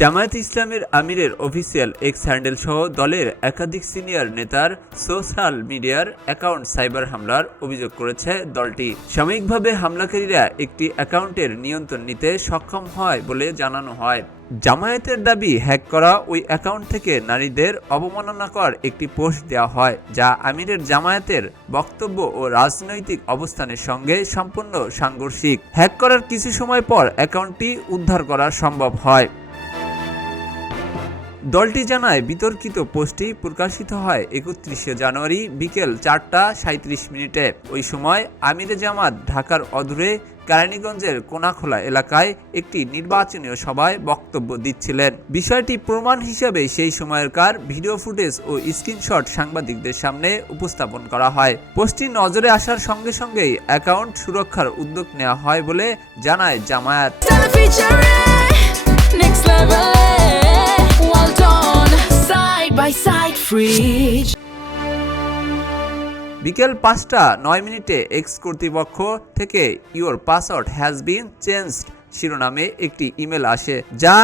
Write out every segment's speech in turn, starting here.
জামায়াতে ইসলামের আমিরের official x handle সহ দলের একাধিক সিনিয়র নেতার সোশ্যাল মিডিয়ার অ্যাকাউন্ট সাইবার হামলার অভিযোগ করেছে দলটি। সাময়িকভাবে হামলাকারীরা একটি অ্যাকাউন্টের নিয়ন্ত্রণ নিতে সক্ষম হয় বলে জানানো হয়। জামায়াতের দাবি, হ্যাক করা ওই অ্যাকাউন্ট থেকে নারীদের অবমাননাকর একটি পোস্ট দেওয়া হয়, যা আমিরের জামায়াতের বক্তব্য ও রাজনৈতিক অবস্থানের সঙ্গে সম্পূর্ণ সাংঘর্ষিক। হ্যাক করার কিছু সময় পর অ্যাকাউন্টটি উদ্ধার করা সম্ভব হয়। দলটি জানায়, বিতর্কিত পোস্টটি প্রকাশিত হয় 31শে জানুয়ারি বিকেল 4:37। ওই সময় আমিরে জামাত ঢাকার অদূরে কেরানীগঞ্জের কোনাখোলা এলাকায় একটি নির্বাচনী সভায় বক্তব্য দিচ্ছিলেন। বিষয়টি প্রমাণ হিসেবে সেই সময়কার ভিডিও ফুটেজ ও স্ক্রিনশট সাংবাদিকদের সামনে উপস্থাপন করা হয়। পোস্টটি নজরে আসার সঙ্গে সঙ্গেই অ্যাকাউন্ট সুরক্ষার উদ্যোগ নেওয়া হয় বলে জানায় জামায়াত। বিকেল 5:09 এক্স কর্তৃপক্ষ থেকে your password has been changed শিরোনামে একটি ইমেল আসে, যা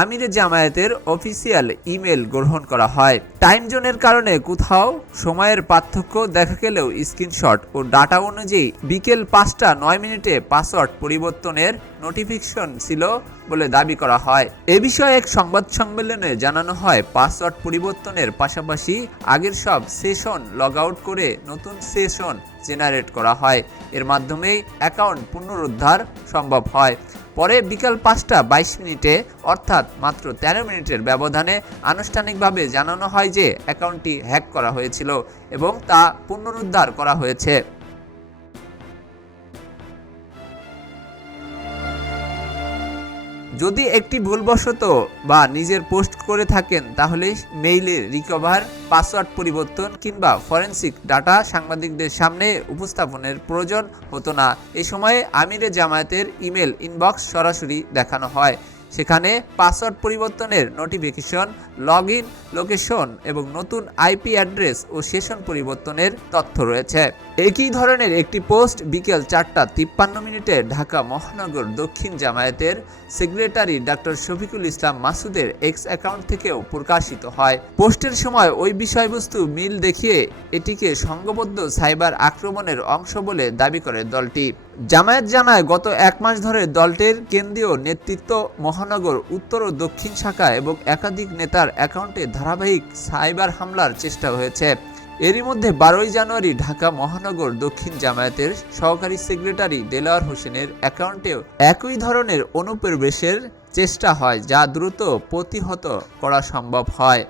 আমিরে জামায়াতের অফিসিয়াল ইমেল গ্রহণ করা হয়। টাইম জোনের কারণে কোথাও সময়ের পার্থক্য দেখা গেলেও স্ক্রিনশট ও ডাটা অনুযায়ী বিকেল 5:09 পাসওয়ার্ড পরিবর্তনের নোটিফিকেশন ছিল বলে দাবি করা হয়। এ বিষয়ে এক সংবাদ সম্মেলনে জানানো হয়, পাসওয়ার্ড পরিবর্তনের পাশাপাশি আগের সব সেশন লগ আউট করে নতুন সেশন জেনারেট করা হয়। এর মাধ্যমেই অ্যাকাউন্ট পুনরুদ্ধার সম্ভব হয়। পরে বিকাল 5:22 অর্থাৎ মাত্র 13 মিনিটের ব্যবধানে আনুষ্ঠানিকভাবে জানানো হয় যে অ্যাকাউন্টটি হ্যাক করা হয়েছিল এবং তা পুনরুদ্ধার করা হয়েছে। যদি একটি ভুলবশত বা নিজের পোস্ট করে থাকেন, তাহলে মেইলে রিকভার, পাসওয়ার্ড পরিবর্তন কিংবা ফরেনসিক ডাটা সাংবাদিকদের সামনে উপস্থাপনের প্রয়োজন হতো না। এই সময়ে আমিরে জামায়াতের ইমেল ইনবক্স সরাসরি দেখানো হয়। সেখানে পাসওয়ার্ড পরিবর্তনের নোটিফিকেশন, লগ ইন লোকেশন এবং নতুন আইপি অ্যাড্রেস ও সেশন পরিবর্তনের তথ্য রয়েছে। একই ধরনের একটি পোস্ট বিকেল 4:53 ঢাকা মহানগর দক্ষিণ জামায়াতের সেক্রেটারি ডক্টর শফিকুল ইসলাম মাসুদের এক্স অ্যাকাউন্ট থেকেও প্রকাশিত হয়। পোস্টের সময় ওই বিষয়বস্তু মিল দেখিয়ে এটিকে সংঘবদ্ধ সাইবার আক্রমণের অংশ বলে দাবি করে দলটি। জামায়াত জানায়, গত 1 মাস ধরে দলটির কেন্দ্রীয় নেতৃত্ব, মহানগর উত্তর ও দক্ষিণ শাখা এবং একাধিক নেতার অ্যাকাউন্টে ধারাবাহিক সাইবার হামলার চেষ্টা হয়েছে। এরই মধ্যে 12 জানুয়ারি ঢাকা মহানগর দক্ষিণ জামায়াতের সহকারী সেক্রেটারি দেলোয়ার হোসেনের অ্যাকাউন্টেও একই ধরনের অনুপ্রবেশের চেষ্টা হয়, যা দ্রুত প্রতিহত করা সম্ভব হয়।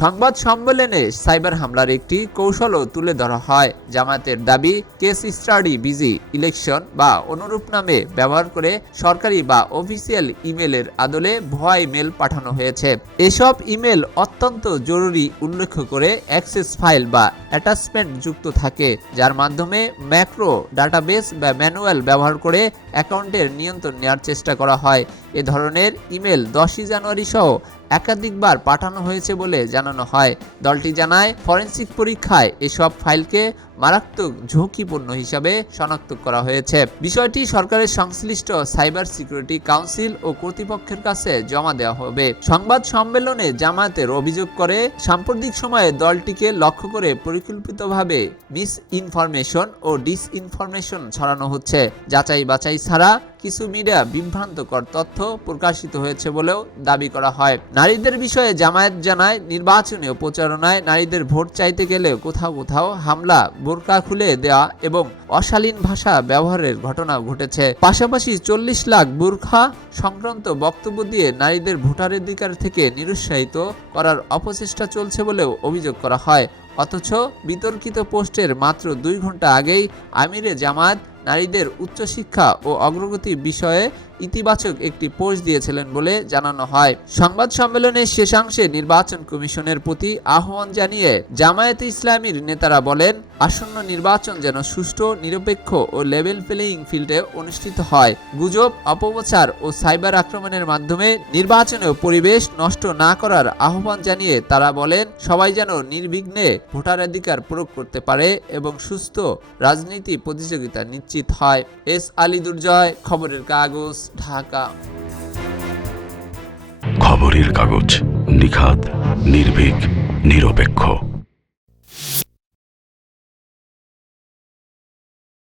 সংবাদ সম্মেলনে সাইবার হামলার একটি কৌশলও তুলে ধরা হয়। জামায়াতের দাবি, কেস স্টাডি বিজি ইলেকশন বা অনুরূপ নামে ব্যবহার করে সরকারি বা অফিসিয়াল ইমেলের আদলে ভুয়া ইমেল পাঠানো হয়েছে। এসব ইমেল অত্যন্ত জরুরি উল্লেখ করে অ্যাক্সেস ফাইল বা অ্যাটাচমেন্ট যুক্ত থাকে, যার মাধ্যমে ম্যাক্রো ডাটাবেস বা ম্যানুয়াল ব্যবহার করে অ্যাকাউন্টের নিয়ন্ত্রণ নেওয়ার চেষ্টা করা হয়। এ ধরনের ইমেল 10 জানুয়ারি সহ একাধিকবার পাঠানো হয়েছে বলে জানানো হয়। দলটি জানায়, ফরেনসিক পরীক্ষায় এসব ফাইলকে মারাত্মক ঝুঁকিপূর্ণ হিসাবে শনাক্ত করা হয়েছে। বিষয়টি সরকারের সংশ্লিষ্ট সাইবার সিকিউরিটি কাউন্সিল ও কর্তৃপক্ষের কাছে জমা দেওয়া হবে। সংবাদ সম্মেলনে জামায়াতের অভিযোগ করে, সাম্প্রতিক সময়ে দলটিকে লক্ষ্য করে পরিকল্পিতভাবে মিস ইনফরমেশন ও ডিসইনফরমেশন ছড়ানো হচ্ছে। যাচাই বাছাই ছাড়া কিছু মিডিয়া বিভ্রান্তকর তথ্য প্রকাশিত হয়েছে বলেও দাবি করা হয়। নারীদের বিষয়ে জামায়াত জানায়, নির্বাচনী প্রচারণায় নারীদের ভোট চাইতে গেলে কোথাও কোথাও হামলা, বোরকা খুলে দেওয়া এবং অশালীন ভাষা ব্যবহারের ঘটনা ঘটেছে। পাশাপাশি 40 লাখ বোরখা সংক্রান্ত বক্তব্য দিয়ে নারীদের ভোটাধিকার থেকে নিরুৎসাহিত করার অপচেষ্টা চলছে বলেও অভিযোগ করা হয়। অথচ বিতর্কিত পোস্টের মাত্র 2 ঘন্টা আগেই আমিরে জামায়াত নারীদের উচ্চশিক্ষা ও অগ্রগতি বিষয়ে ইতিবাচক একটি পোস্ট দিয়েছিলেন বলে জানানো হয়। সংবাদ সম্মেলনের শেষাংশে নির্বাচন কমিশনের প্রতি আহ্বান জানিয়ে জামায়াতে ইসলামীর নেতারা বলেন, আসন্ন নির্বাচন যেন সুষ্ঠু, নিরপেক্ষ ও লেভেল প্লেয়িং ফিল্ডে অনুষ্ঠিত হয়। গুজব, অপপ্রচার ও সাইবার আক্রমণের মাধ্যমে নির্বাচনের পরিবেশ নষ্ট না করার আহ্বান জানিয়ে তারা বলেন, সবাই যেন নির্বিঘ্নে ভোটাধিকার প্রয়োগ করতে পারে এবং সুস্থ রাজনীতি প্রতিযোগিতা নিশ্চিত হয়। এস আলী দুর্জয়, খবরের কাগজ, ঢাকা। খবরের কাগজ, নিখাত, নির্ভীক, নিরপেক্ষ।